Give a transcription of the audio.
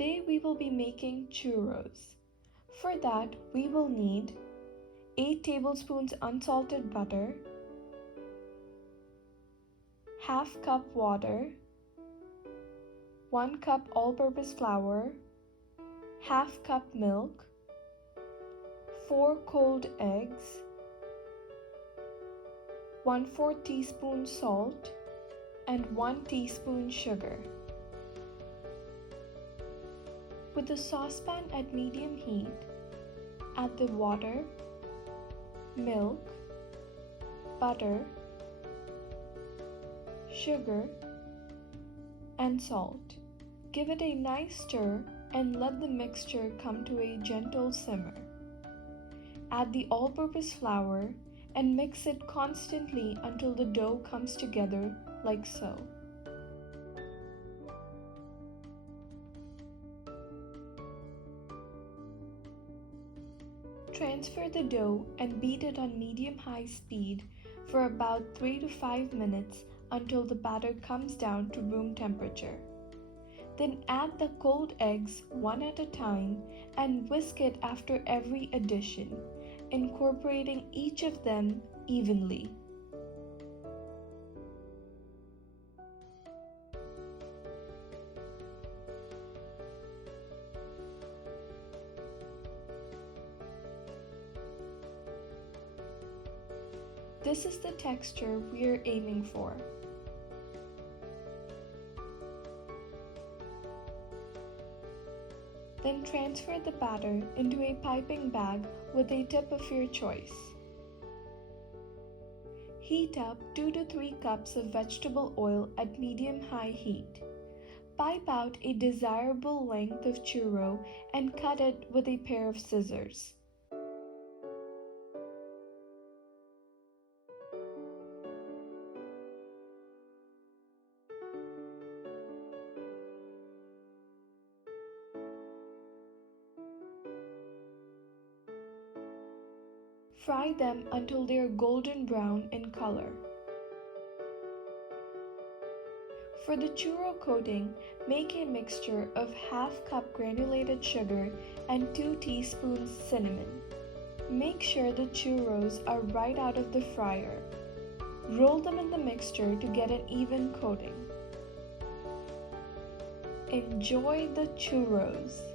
Today we will be making churros. For that, we will need 8 tablespoons unsalted butter, half cup water, 1 cup all-purpose flour, half cup milk, 4 cold eggs, 1/4 teaspoon salt, and 1 teaspoon sugar. With the saucepan at medium heat, add the water, milk, butter, sugar, and salt. Give it a nice stir and let the mixture come to a gentle simmer. Add the all-purpose flour and mix it constantly until the dough comes together like so. Transfer the dough and beat it on medium-high speed for about 3 to 5 minutes until the batter comes down to room temperature. Then add the cold eggs one at a time and whisk it after every addition, incorporating each of them evenly. This is the texture we are aiming for. Then transfer the batter into a piping bag with a tip of your choice. Heat up 2 to 3 cups of vegetable oil at medium-high heat. Pipe out a desirable length of churro and cut it with a pair of scissors. Fry them until they are golden brown in color. For the churro coating, make a mixture of half cup granulated sugar and 2 teaspoons cinnamon. Make sure the churros are right out of the fryer. Roll them in the mixture to get an even coating. Enjoy the churros!